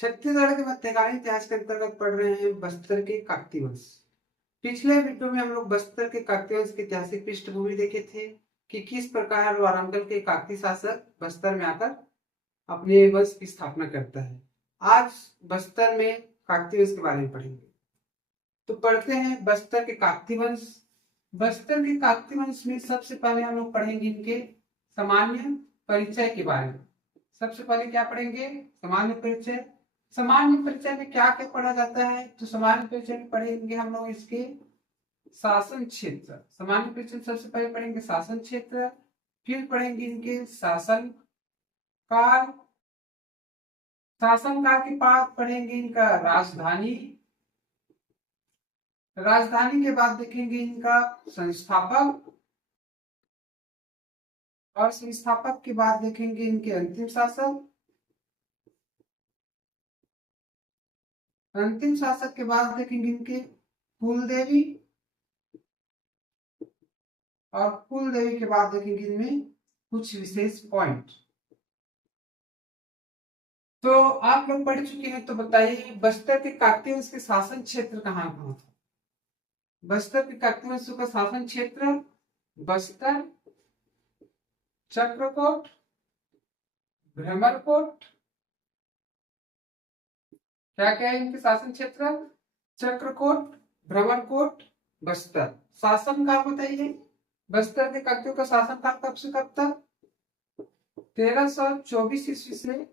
छत्तीसगढ़ के मध्यकालीन इतिहास के अंतर्गत पढ़ रहे हैं बस्तर के काकती वंश। पिछले वीडियो में हम लोग बस्तर के काकती वंश की ऐतिहासिक पृष्ठभूमि देखे थे कि किस प्रकार वारंगल के काकती शासक बस्तर में आकर अपने वंश की स्थापना करता है। आज बस्तर में काकती वंश के बारे में पढ़ेंगे। तो पढ़ते हैं बस्तर के काकती वंश। बस्तर के काकती वंश में सबसे पहले हम लोग पढ़ेंगे इनके सामान्य परिचय के बारे में। सबसे पहले क्या पढ़ेंगे? सामान्य परिचय। सामान्य परिचय में क्या क्या पढ़ा जाता है? तो सामान्य परिचय में पढ़ेंगे हम लोग इसके शासन क्षेत्र। सामान्य परिचय सबसे पहले पढ़ेंगे शासन क्षेत्र, फिर पढ़ेंगे इनके शासन काल। शासन काल के बाद पढ़ेंगे इनका राजधानी। राजधानी के बाद देखेंगे इनका संस्थापक, और संस्थापक के बाद देखेंगे इनके अंतिम शासक। अंतिम शासक के बाद देखेंगे इनके कुलदेवी, और कुलदेवी के बाद देखेंगे इनमें कुछ विशेष पॉइंट। तो आप लोग पढ़ चुके हैं, तो बताइए बस्तर के काकती वंश के शासन क्षेत्र कहाँ कहाँ था? बस्तर के काकती वंश का शासन क्षेत्र बस्तर, चक्रकोट, भ्रमरकोट। क्या क्या है इनके शासन क्षेत्र? चक्रकोट, भ्रमरकोट, बस्तर। शासन काल बताइए, बस्तर के काकतियों का शासन काल कब से कब तक? 1324 ईस्वी से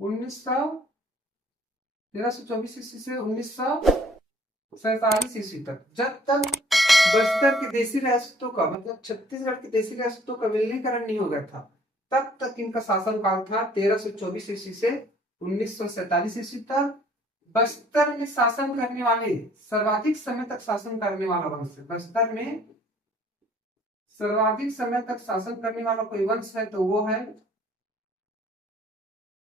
1947 ईस्वी तक। जब तक बस्तर के देशी रियासतों का मतलब छत्तीसगढ़ के देशी रियासतों का विलीनीकरण नहीं हो गया था, तब तक इनका शासन काल था 1324 ईस्वी से 1947 ईस्वी तक। बस्तर में शासन करने वाले सर्वाधिक समय तक शासन करने वाला वंश है। बस्तर में सर्वाधिक समय तक शासन करने वाला कोई वंश है तो वो है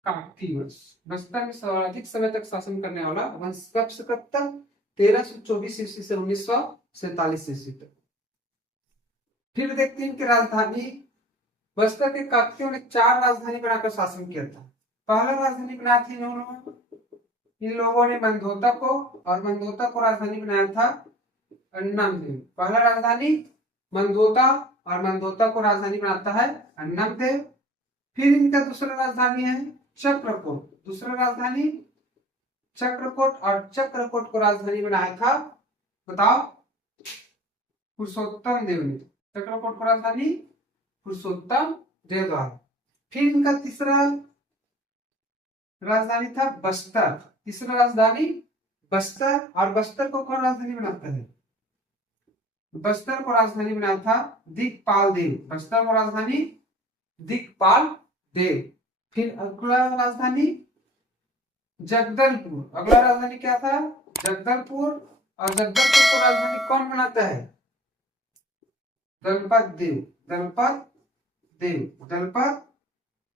काकती वंश। बस्तर में सर्वाधिक समय तक शासन करने वाला वंश कब से कब तक? 1324 ईस्वी से 1947 ईस्वी तक। फिर देखते हैं कि राजधानी। बस्तर के काकतियों ने 4 राजधानी बनाकर शासन किया था। पहला राजधानी बनाया थी इन लोगों ने मंदोता को, और मंदोता को राजधानी बनाया था अन्नमदेव। पहला राजधानी मंदोता, और मंदोता को राजधानी बनाता है अन्नमदेव। फिर इनका दूसरा राजधानी है चक्रकोट। दूसरा राजधानी चक्रकोट, और चक्रकोट को राजधानी बनाया था, बताओ, पुरुषोत्तम देव ने। चक्रकोट को राजधानी पुरुषोत्तम देव द्वारा। फिर इनका तीसरा राजधानी था बस्तर। तीसरा राजधानी बस्तर, और बस्तर को कौन राजधानी बनाता है? बस्तर को राजधानी बनाया था दिक्पाल देव। बस्तर को राजधानी दिक्पाल देव। फिर अगला राजधानी जगदलपुर। अगला राजधानी क्या था? जगदलपुर, और जगदलपुर को राजधानी कौन बनाता है? दलपत देव। दलपत देव, दलपत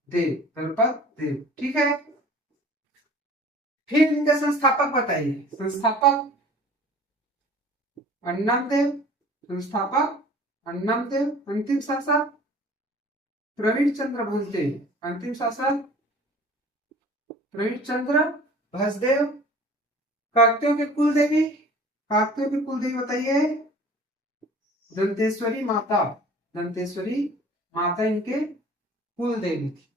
देव, दलपत देव। ठीक है। फिर इनके संस्थापक बताइए। संस्थापक अन्नमदेव। संस्थापक अन्नमदेव। अंतिम शासक प्रवीण चंद्र भंजदेव। अंतिम शासक प्रवीण चंद्र भंजदेव। काकतियों के कुलदेवी। काकतियों की कुलदेवी बताइए। दंतेश्वरी माता। दंतेश्वरी माता इनके कुलदेवी थी।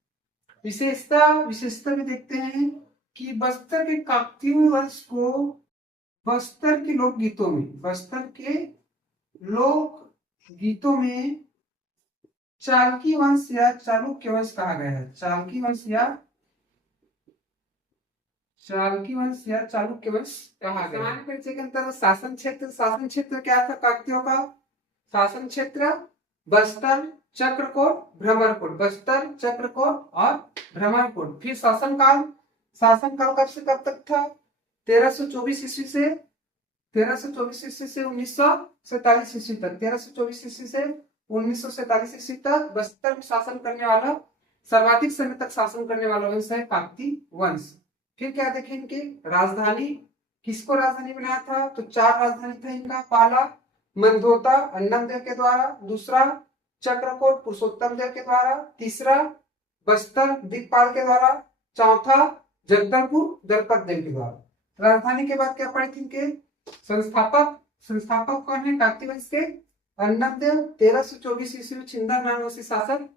विशेषता भी देखते हैं कि बस्तर के काकतीय वंश को बस्तर के लोकगीतों में चालकी वंश या चालुक्य वंश कहा गया है। चालकी वंश या चालुक्य वंश कहा गया है। परिचय के अंतर्गत शासन क्षेत्र क्या था काकतियों का? शासन क्षेत्र बस्तर, चक्रकोट, भ्रमरकोट। बस्तर, चक्रकोट और भ्रमरकोट। फिर शासन काल कब से कब तक था? 1324 ईस्वी से 1947 ईस्वी तक। 1324 ईस्वी से 1947 ईस्वी तक बस्तर में शासन करने वाला सर्वाधिक समय तक शासन करने वाला वंश है काकती वंश। फिर क्या देखें इनके राजधानी। किसको राजधानी बनाया था? तो 4 राजधानी था इनका। पहला मंदोता अन्नमदेव के द्वारा, दूसरा चक्रकोट पुरुषोत्तम देव के द्वारा, तीसरा बस्तर दिक्पाल के द्वारा, चौथा जगदलपुर दलपत देव के द्वारा। राजधानी के बाद क्या पढ़े थे इनके संस्थापक? संस्थापक कौन है काकतीय वंश के? अन्नम देव 1324 ईस्वी में छिंदर नामवंशी शासक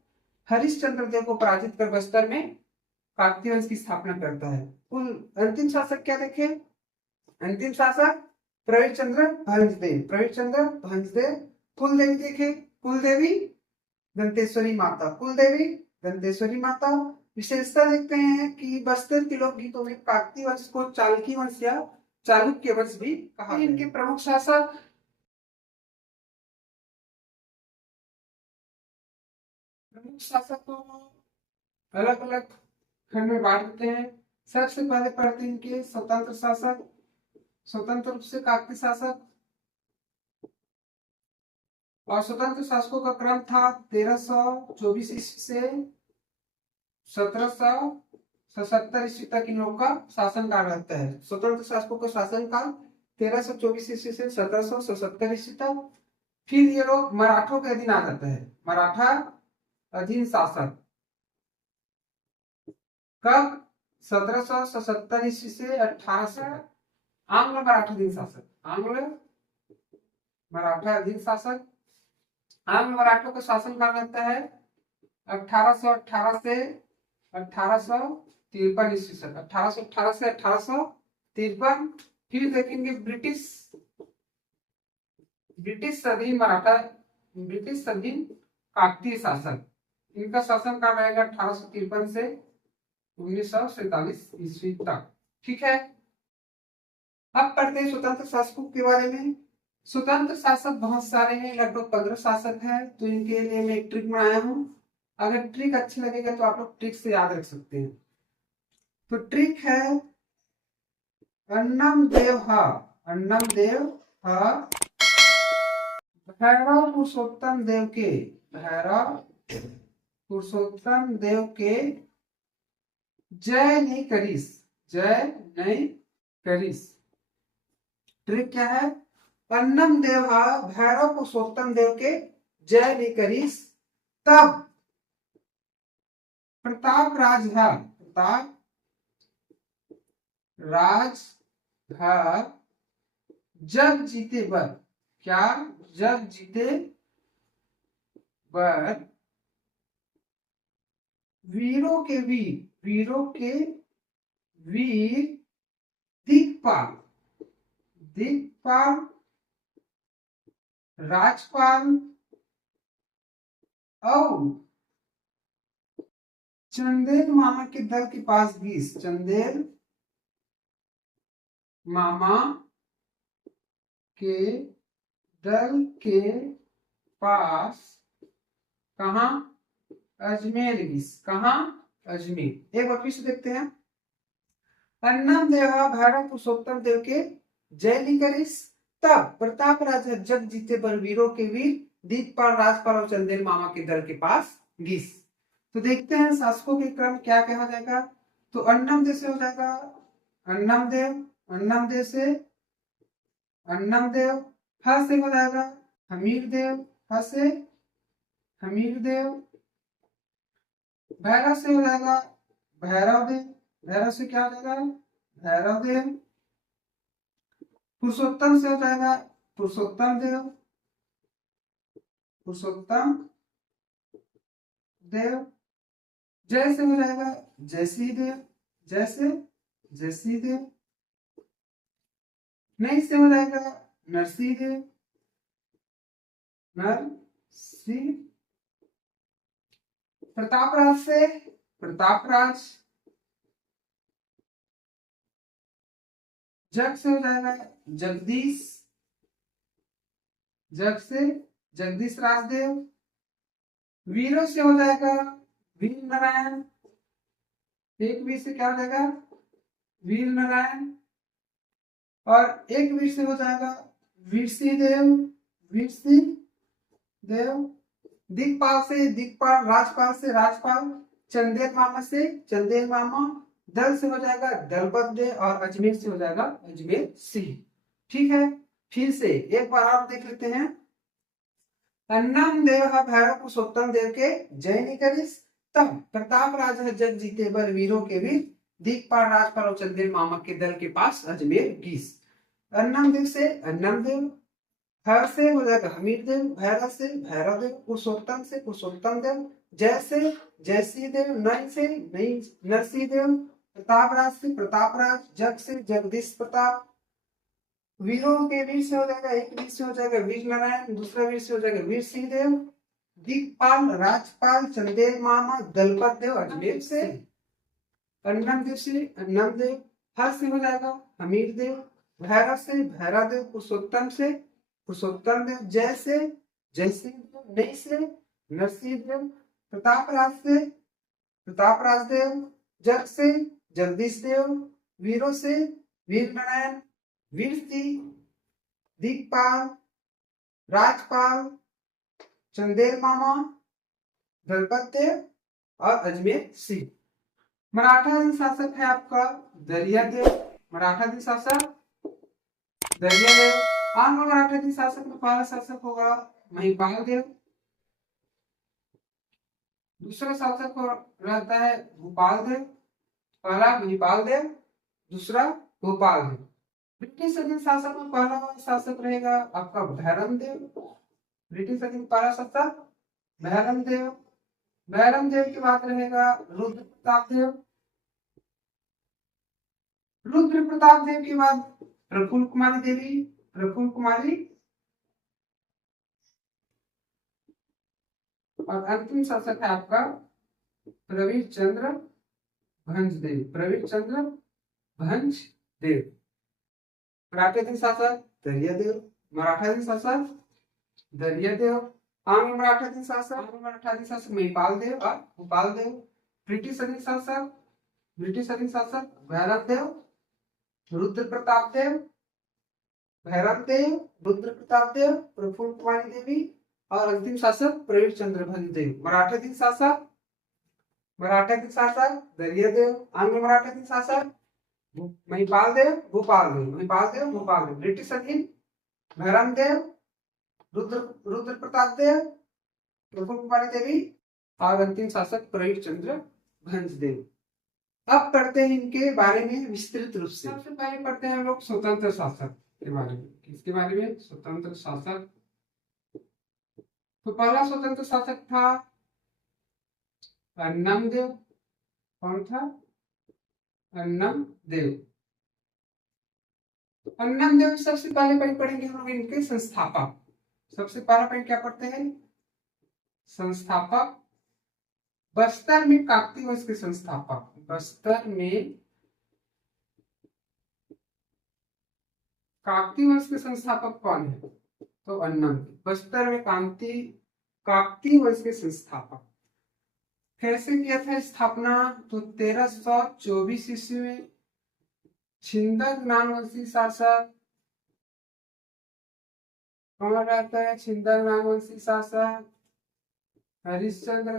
हरिश्चंद्र देव को पराजित कर बस्तर में काकतीय वंश की स्थापना करता है। कुल अंतिम शासक क्या देखे? अंतिम शासक प्रवीर चंद्र भंजदेव। प्रवीर चंद्र भंजदेव। कुल देवी देखे, कुल देवी दंतेश्वरी माता। कुल देवी दंतेश्वरी माता। विशेषता देखते हैं कि बस्तर के लोकगीतों में काकतीय वंश को चालुक्य वंश या चालुक्य वंश भी कहा है। इनके प्रमुख शासक को अलग अलग खंड में बांट देते हैं। सबसे पहले पढ़ते हैं इनके स्वतंत्र शासक। स्वतंत्र रूप से काकतीय शासक, और स्वतंत्र शासकों का क्रम था 1324 ईस्वी से 1777 ईस्वी तक इन लोगों का शासनकाल रहता है। स्वतंत्र शासकों का शासनकाल 1324 ईस्वी से 1777 ईस्वी तक। फिर ये लोग मराठों के अधीन आ जाता है। मराठा अधीन शासक कब? 1777 ईस्वी से 1800। आंग्ल मराठा अधीन शासक, आंग्ल मराठा अधीन शासक। आंग्ल मराठों का शासनकाल रहता है 1818 से 1853 ईस्वी तक। 1818 से 1853। फिर देखेंगे ब्रिटिश अधीन मराठा, ब्रिटिश अधीन काकतीय शासक। इनका शासनकाल रहेगा 1853 से 1947 ईस्वी तक। ठीक है, अब पढ़ते हैं स्वतंत्र शासकों के बारे में। स्वतंत्र शासक बहुत सारे हैं, लगभग 15 शासक है। तो इनके लिए मैं एक ट्रिक बनाया हूं। अगर ट्रिक अच्छी लगेगा तो आप लोग ट्रिक से याद रख सकते हैं। तो ट्रिक है अन्नम देव हा, अन्नम देव हा भैरव पुरुषोत्तम देव के, भैरव पुरुषोत्तम देव के जय नहीं करीस, जय नहीं करीस। ट्रिक क्या है? अन्नम देव हा भैरव पुरुषोत्तम देव के जय नहीं करीस, तब प्रताप राज है, प्रताप राज है जग जीते बर, क्या? जग जीते बर वीरों के वीर, वीरों के वीर दिक्पाल, दिक्पाल राजपाल और चंदेल मामा के दल के पास गीस, चंदेल मामा के दल के पास, कहा? अजमेर गीस, कहा? अजमेर। एक बार फिर से देखते हैं। अन्नम देव भैरव पुरुषोत्तम देव के जय निकरिस, तब प्रताप राजा जग जीते बर वीरों के वीर दीपपाल राजपाल और चंदेल मामा के दल के पास गीस। तो देखते हैं शासकों के क्रम क्या कहा जाएगा। तो अन्नम देव से हो जाएगा अन्नम देव, अन्नम देव से अन्नम देव। ह से हो जाएगा हमीर देव, ह से हमीर देव। भैरव से हो जाएगा भैरव देव, भैरव से क्या हो जाएगा? भैरव देव। पुरुषोत्तम से हो जाएगा पुरुषोत्तम देव, पुरुषोत्तम देव। जय से हो जाएगा जयसी देव, जैसे जयसी देव। नहीं से हो जाएगा नरसिंह देव, नरसिंह। प्रतापराज से प्रतापराज। जग से हो जाएगा जगदीश, जग से जगदीश राजदेव। वीरों से हो जाएगा वीर नारायण, एक वीर से क्या हो जाएगा? वीर नारायण। और एक वीर से हो जाएगा वीरसिंह देव, वीरसिंह देव। दिक्पाल से दिक्पाल, राजपाल से राजपाल, चंदेल मामा से चंदेल मामा। दल से हो जाएगा दलपत देव और अजमेर से हो जाएगा अजमेर सिंह। ठीक है, फिर से एक बार आप देख लेते हैं। अन्नम देव भैरव पुरुषोत्तम देव के जय निकरिस, तब प्रताप राज जग जीते बर वीरों के वीर दिक्पाल राजपाल और चंदेल मामा के दल के पास अजमेर गीस। अन्नम देव से अन्नम देव, हर से हो जाएगा हमीर देव, भैरव से भैरव देव, पुरुषोत्तम से पुरुषोत्तम देव, जय से जयसी देव, नई से नई नरसिंह देव, प्रतापराज से प्रतापराज, जग से जगदीश प्रताप, वीरों के वीर से हो जाएगा, एक वीर से हो जाएगा वीर नारायण, दूसरा वीर से हो जाएगा वीर सिंह देव, दिक्पाल राजपाल चंदेल मामा दलपत देव अजमेर से, अन्नम देव से अन्नम देव, हर से हो जाएगा हमीर देव, भैरव से भैरव देव, पुरुषोत्तम से पुरुषोत्तम देव, जय से जयसिंह देव, नई से नरसिंह देव, प्रतापराज से प्रतापराज देव, जग से जगदीश देव, वीरों से वीर नारायण, वीर सिंह, दिक्पाल राजपाल चंदेल मामा दलपत देव और अजमेर सिंह। मराठा शासक है आपका दरिया देव, मराठा शासक दरिया देव। आंग्ल मराठा शासक में पहला शासक होगा महिपाल देव, दूसरा शासक रहता है भोपाल देव, पहला महिपाल देव, दूसरा भोपाल देव। ब्रिटिश अधीन शासक में पहला शासक रहेगा आपका भैरम देव, ब्रिटिश अधीन पहला शासक भैरम देव। भैरम देव के बाद रहेगा रुद्र प्रताप देव, रुद्र प्रताप देव के बाद प्रफुल्ल कुमारी देवी, प्रफुल्ल कुमारी, और अंतिम शासक है आपका प्रवीर चंद्र भंज देव, प्रवीर चंद्र भंज देव। मराठाधीन शासक दरिया देव, मराठाधीन शासक दरिया देव। आंग्ल मराठाधीन शासक महिपाल देव और भोपाल देव। ब्रिटिश अधीन शासक भैरव देव, रुद्र प्रताप देव, भैरव देव, रुद्र प्रताप देव, प्रफुल्ल कुमारी देवी और अंतिम शासक प्रवीर चंद्र भंज देव। मराठाधीन शासक दरिया देव, आंग्ल मराठाधीन शासक महिपाल देव, भोपाल देव, महिपाल देव, भोपाल देव। ब्रिटिश अधीन भैरम देव, रुद्र प्रताप देव, प्रफुल्ल कुमारी देवी और अंतिम शासक प्रवीर चंद्र भंज देव। अब पढ़ते हैं इनके बारे में विस्तृत रूप से। सबसे पहले पढ़ते हैं हम लोग स्वतंत्र शासक के बारे में। किसके बारे में? स्वतंत्र शासक। तो पहला स्वतंत्र शासक था अन्नम देव। कौन था? अन्नम देव। अन्नम देव सबसे पहले पढ़ेंगे हम लोग इनके संस्थापक। सबसे पहला पॉइंट क्या पढ़ते हैं? संस्थापक। बस्तर में काकतीय वंश के संस्थापक। बस्तर में काकतीय वंश के संस्थापक कौन है? तो अन्नम। बस्तर में काकतीय वंश के संस्थापक। कैसे किया था स्थापना? तो 1324 ईस्वी में छिंदक नामवंशी शासक। कौन रहता है छिंदक नामवंशी शासक? हरिश्चंद्र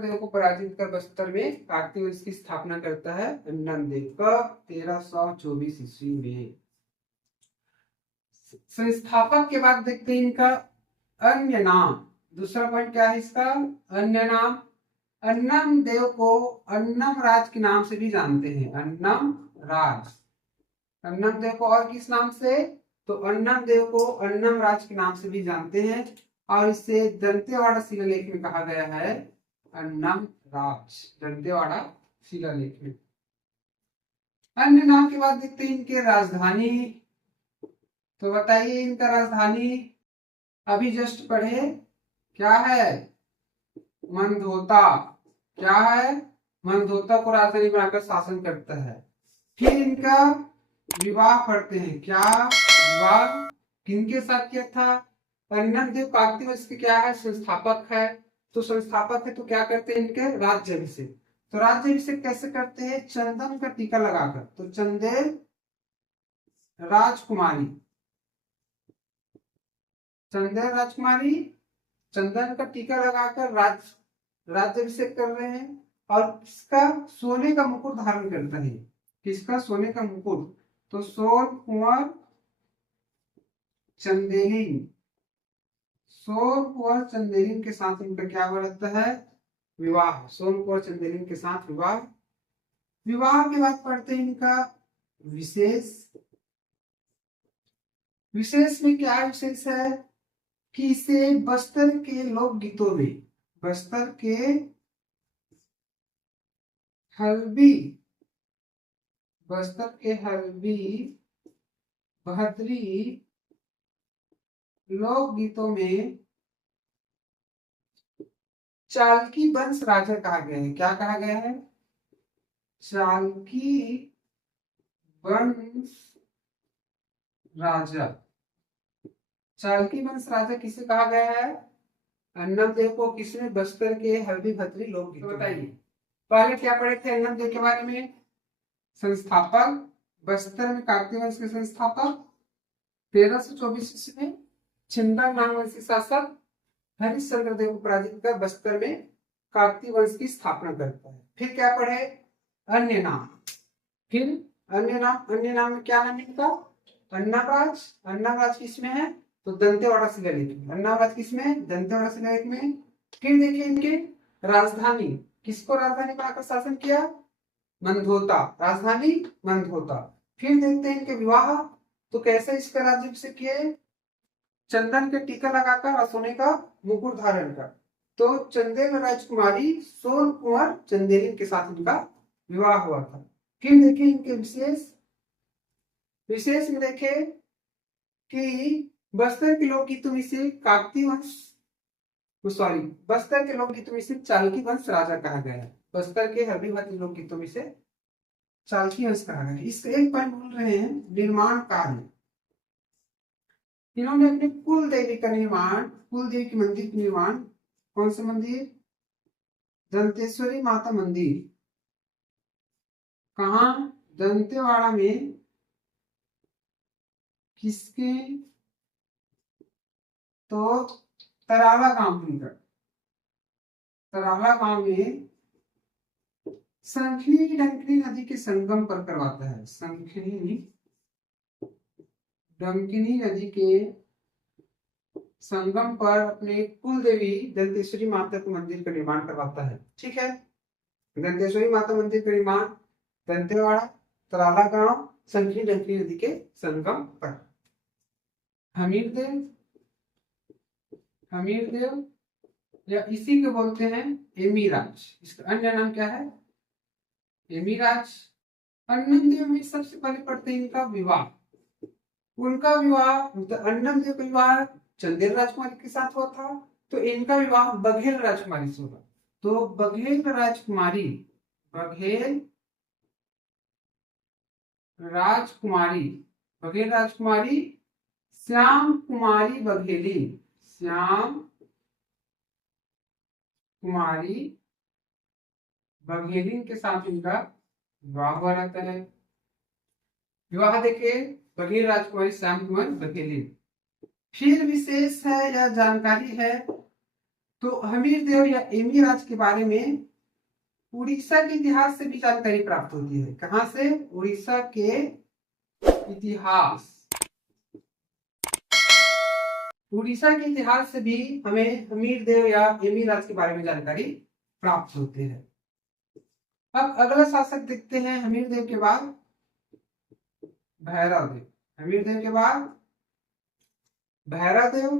देव को पराजित कर बस्तर में काकतीय वंश की स्थापना करता है अन्नम देव। कब? 1324 ईस्वी में। संस्थापक के बाद देखते हैं इनका अन्य नाम। दूसरा पॉइंट क्या है इसका? अन्य नाम। अन्नम देव को अन्नम राज के नाम से भी जानते हैं। अन्नम राज। अन्नम देव को और किस नाम से? तो अन्नम देव को अन्नम राज के नाम से भी जानते हैं और इसे दंतेवाड़ा शिलालेख में कहा गया है अन्नम राज। दंतेवाड़ा शिलालेख में। अन्य नाम के बाद देखते हैं इनके राजधानी। तो बताइए इनका राजधानी अभी जस्ट पढ़े क्या है? मनधोता। क्या है? मनधोता को राजधानी बनाकर शासन करता है। फिर इनका विवाह पढ़ते हैं। क्या विवाह किनके साथ किया था? अन्नम देव काकतीय वंश के क्या है? संस्थापक है। तो संस्थापक है तो क्या करते हैं इनके? राज्याभिषेक। तो राज्याभिषेक कैसे करते हैं? चंदन का टीका लगाकर। तो चंदेल राजकुमारी, चंदन का टीका लगाकर राज्याभिषेक कर रहे हैं और इसका सोने का मुकुट धारण करता है। किसका? सोने का मुकुट। तो सोन कुंवर चंदेलिन के साथ इनका क्या रहता है? विवाह, सोम कुंवर चंदेलिन के साथ विवाह। विवाह के बाद पढ़ते हैं इनका विशेष। विशेष में क्या विशेष है कि इसे बस्तर के लोकगीतों में, बस्तर के हल्बी, बस्तर के हल्बी भद्री लोकगीतों में चालकी वंश राजा कहा गया है। क्या कहा गया है? चालकी वंश राजा। चालकी वंश राजा किसे कहा गया है? अन्नम देव को। किसने? बस्तर के हल्बी भद्री लोकगीत। तो बताइए पहले क्या पढ़े थे अन्नम देव के बारे में? संस्थापक, बस्तर में काकतीय वंश के संस्थापक। 1324 ईस्वी में छिंदा नाम वंशी शासक हरिश्चंद्र देव को पराजित कर बस्तर में काकतीय वंश की स्थापना करता है। फिर क्या पढ़े? अन्य नाम। फिर अन्य नाम में क्या नाम इनका? अन्नावराज। अन्नावराज किसमें है? तो दंतेवाड़ा शिलालेख में। अन्नावराज किसमें है? दंतेवाड़ा शिलालेख में। फिर देखिए इनके राजधानी, किसको राजधानी बनाकर शासन किया? मंधोता। राजधानी मंधोता। फिर देखते हैं इनके विवाह, तो कैसे इसका राज्याभिषेक किए? चंदन के टीका लगाकर और सोने का मुकुट धारण कर। तो चंदेल राजकुमारी सोन कुंवर चंदेलिन के साथ इनका विवाह हुआ था। फिर देखिए इनके विशेष। विशेष में देखे कि बस्तर के लोकगीतों में से काकतीय वंश, सॉरी, बस्तर के लोकगीतों में से चालकी वंश राजा कहा गया है। बस्तर के हल्बी भद्री लोकगीतों में से चालकी वंश कहा गया है। इसका एक पॉइंट बोल रहे हैं निर्माण कार्य। इन्होंने अपने कुल देवी का निर्माण, कुल देवी के मंदिर का निर्माण, कौन से मंदिर? दंतेश्वरी माता मंदिर। कहा? दंतेवाड़ा में। किसके? तो तराला गांव के निकट, तराला गांव में संखनी डंकनी नदी के संगम पर करवाता है। संखनी डंकिनी नदी के संगम पर अपने कुल देवी दंतेश्वरी माता के मंदिर का निर्माण करवाता है। ठीक है, दंतेश्वरी माता मंदिर का निर्माण दंतेवाड़ा, तराला गांव, संखनी डंकिनी नदी के संगम पर। हमीरदेव, हमीरदेव या इसी को बोलते हैं एमीराज। इसका अन्य नाम क्या है? एमीराज। अन्नम देव में सबसे पहले पढ़ते हैं इनका विवाह। उनका विवाह, अन्नम देव का विवाह चंदेल राजकुमारी के साथ हुआ था, तो इनका विवाह बघेल राजकुमारी से हुआ। तो बघेल राजकुमारी, बघेल राजकुमारी, बघेल राजकुमारी श्याम कुमारी बघेली, श्याम कुमारी बघेलिन के साथ इनका विवाह हुआ रहता है। विवाह देखे बघेल राजकुमारी श्याम कुमार बघेलिन। फिर विशेष है या जानकारी है, तो हमीरदेव या एमीराज के बारे में उड़ीसा के इतिहास से भी जानकारी प्राप्त होती है। कहां से? उड़ीसा के इतिहास। उड़ीसा के इतिहास से भी हमें हमीरदेव या एमीराज के बारे में जानकारी प्राप्त होती है। अब अगला शासक देखते हैं हमीरदेव के बाद भैरवदेव। हमीरदेव के बाद भैरवदेव।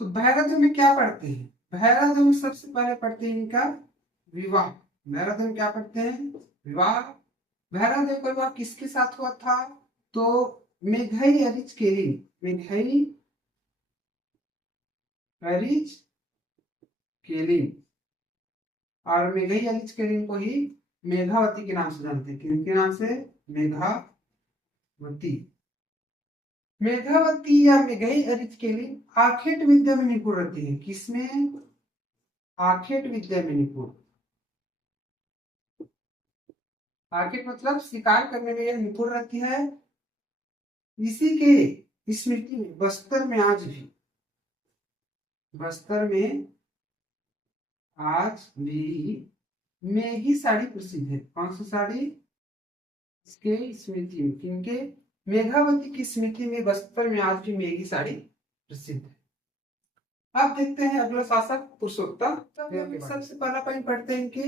तो भैरवदेव में क्या पढ़ते हैं? भैरवदेव में सबसे पहले पढ़ते हैं इनका विवाह। भैरवदेव में क्या पढ़ते हैं? विवाह। भैरवदेव का विवाह किसके साथ हुआ था? तो मेघई अरिच केलिन, मेघई अरिच केलिन, और मेघई अरिच केलिन को ही मेघावती के नाम से जानते हैं। किनके नाम से? मेघावती। मेघावती या मेघई अरिच केलिन आखेट विद्या में निपुण रहती है। किसमें? आखेट विद्या में निपुण। आखेट मतलब शिकार करने में यह निपुण रहती है। इसी के स्मृति में बस्तर में आज भी, बस्तर में आज भी मेघी साड़ी प्रसिद्ध है। कौन सी साड़ी? इसके स्मृति में, किनके? मेघावती की स्मृति में बस्तर में आज भी मेघी साड़ी प्रसिद्ध है। अब देखते हैं अगला शासक पुरुषोत्तम। सबसे पहला पॉइंट पढ़ते हैं कि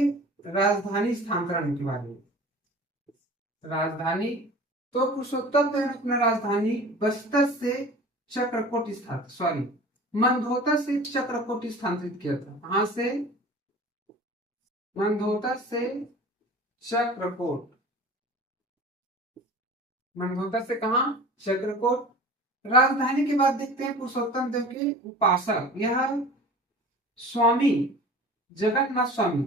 राजधानी स्थानांतरण के बारे में। राजधानी, तो पुरुषोत्तम देव ने अपना राजधानी बस्तर से चक्रकोट स्थापित, सॉरी, मंदोदर से चक्रकोट स्थानांतरित किया था। कहां से? मंदोदर से चक्रकोट। मंदोदर से कहा? चक्रकोट। राजधानी के बाद देखते हैं पुरुषोत्तम देव के उपासक, यह स्वामी जगन्नाथ स्वामी,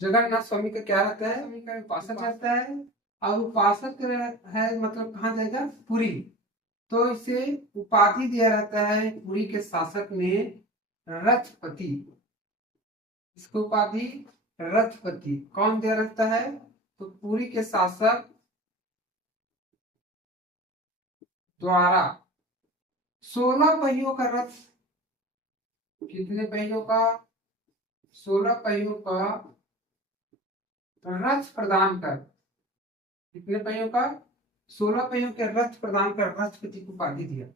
जगन्नाथ स्वामी का क्या रहता है? स्वामी का उपासक रहता है। और उपासक है मतलब कहाँ जाएगा? पुरी। तो इसे उपाधि दिया रहता है पुरी के शासक ने रथपति। इसको उपाधि रथपति कौन दिया रहता है? तो पुरी के शासक द्वारा 16 पहियों का रथ, कितने पहियों का? 16 पहियों का रथ प्रदान कर, कितने पहियों का? 16 पहियों के रथ प्रदान कर रथपति को उपाधि दिया।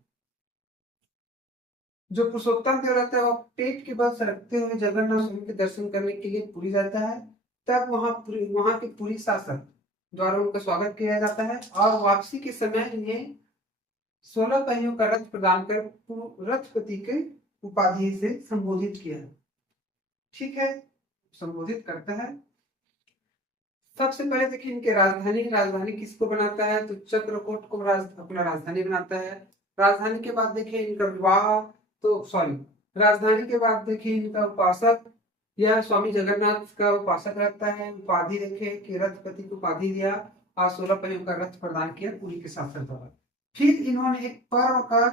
जो पुरुषोत्तम देव रहता है वो पेट के बल रखते हुए जगन्नाथ स्वामी के दर्शन करने के लिए पुरी जाता है। तब वहां के पुरी शासक द्वारा उनका स्वागत किया जाता है और वापसी के समय इन्हें 16 पहियों का रथ प्रदान कर रथपति के उपाधि से संबोधित किया। ठीक है, संबोधित करता है। सबसे पहले देखिए इनके राजधानी किसको बनाता है? तो चक्रकोट को अपना राजधानी बनाता है। राजधानी के बाद देखिए इनका विवाह, तो सॉरी, राजधानी के बाद देखिए इनका उपासक, यह स्वामी जगन्नाथ का उपासक रहता है। उपाधि देखे कि रथपति को उपाधि दिया और 16 पहियों का रथ प्रदान किया पुरी के शासक द्वारा। फिर इन्होंने एक पर्व का,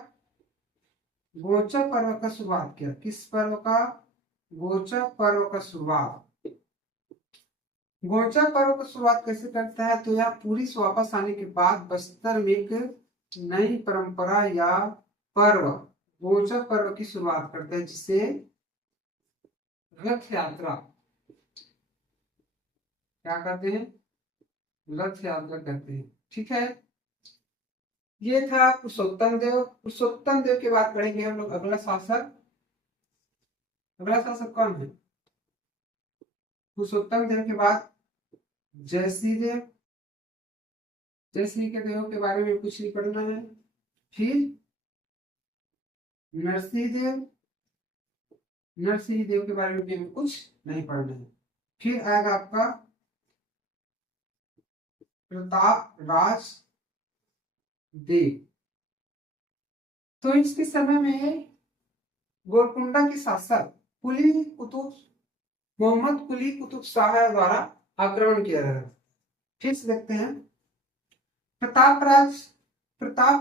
गोचर पर्व का शुरुआत किया। किस पर्व का? गोचर पर्व का शुरुआत। गोचर पर्व की शुरुआत कैसे करता है? तो यह पुरी से वापस आने के बाद बस्तर में एक नई परंपरा या पर्व, गोचर पर्व की शुरुआत करता है, जिसे रथ यात्रा क्या कहते हैं? रथ यात्रा कहते हैं। ठीक है, ये था पुरुषोत्तम देव। पुरुषोत्तम देव के बाद पढ़ेंगे हम लोग अगला शासक। अगला शासक कौन है? पुरुषोत्तम देव के बाद जयश्री देव। जयश्री के देव के बारे में कुछ नहीं पढ़ना है। फिर नरसिंह देव, नरसिंह देव के बारे में कुछ नहीं पढ़ना है। फिर आएगा आपका प्रताप राज देव। तो इसके समय में गोलकुंडा के शासक मोहम्मद कुली कुतुब शाह द्वारा आक्रमण किया गया। फिर से देखते हैं प्रताप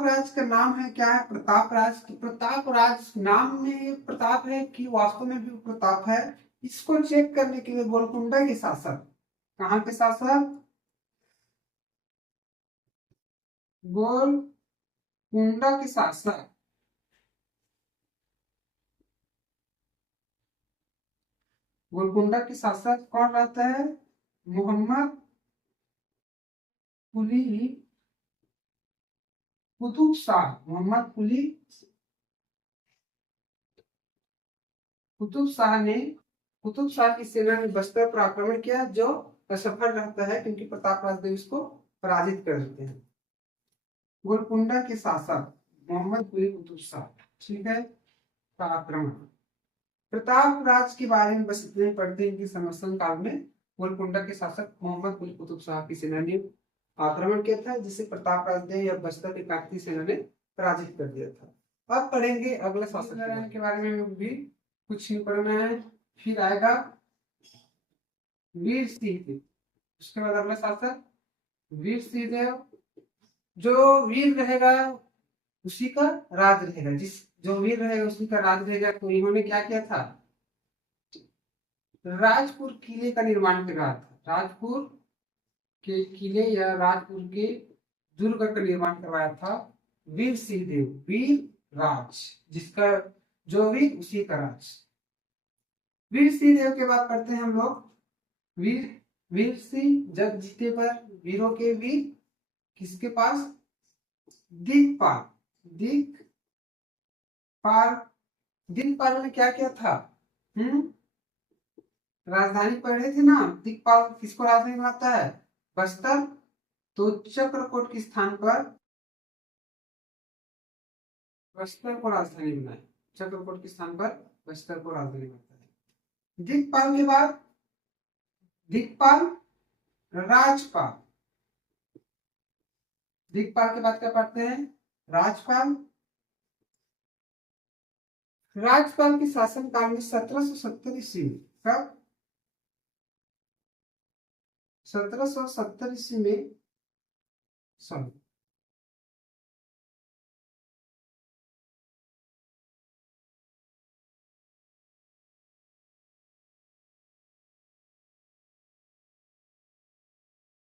राज का नाम है क्या है? प्रताप राज नाम में प्रताप है कि वास्तव में भी प्रताप है? इसको चेक करने के लिए गोलकुंडा के शासक, कहाँ के शासक? गोलकुंडा के शासक गोलकुंडा के शासक कौन रहता है? मोहम्मद कुली कुतुब शाह। मोहम्मद कुली कुतुब शाह की सेना ने बस्तर पर आक्रमण किया, जो असफल रहता है क्योंकि प्रताप राजदेव इसको पराजित कर देते हैं। गोलकुंडा के शासक मोहम्मद कुली कुतुब शाह, ठीक है, का आक्रमण। प्रताप राज के बारे में बस इतने पढ़ते हैं कि समरसन काल में गोलकुंडा के शासक मोहम्मद कुली कुतुब शाह की सेना ने आक्रमण किया था, जिसे प्रताप राजदेव या बस्तर की काकतीय सेना ने पराजित कर दिया था। अब पढ़ेंगे अगला शासक के बारे में भी कुछ नहीं पढ़ना है। फिर आएगा वीर सिंह देव। उसके बाद अगला शासक वीर सिंह देव। जो वीर रहेगा उसी का राज रहेगा, जो वीर रहेगा उसी का राज रहेगा। तो इन्होंने क्या किया था? राजपुर किले का निर्माण करा था। राजपुर के किले या राजपुर के दुर्ग का निर्माण करवाया था वीर सिंह देव। वीर राज, जिसका जो वीर उसी का राज। वीर सिंह देव के बाद पढ़ते हैं हम लोग वीर सिंह जग जीते पर वीरों के वीर किसके पास? दिक्पाल। दिक्पाल, दिक्पाल ने क्या किया था? राजधानी पढ़े थे ना। दिक्पाल किसको राजधानी बनाता है? बस्तर। तो चक्रकोट के स्थान पर बस्तर को राजधानी बनाए। चक्रकोट के स्थान पर बस्तर को राजधानी बनाता है। दिक्पाल के बाद दिक्पाल, राजपाल। दिक्पाल के बाद क्या पढ़ते हैं? राजपाल। राजपाल के शासनकाल में 1770 ईस्वी में, कब? 1770 ईस्वी में, सॉरी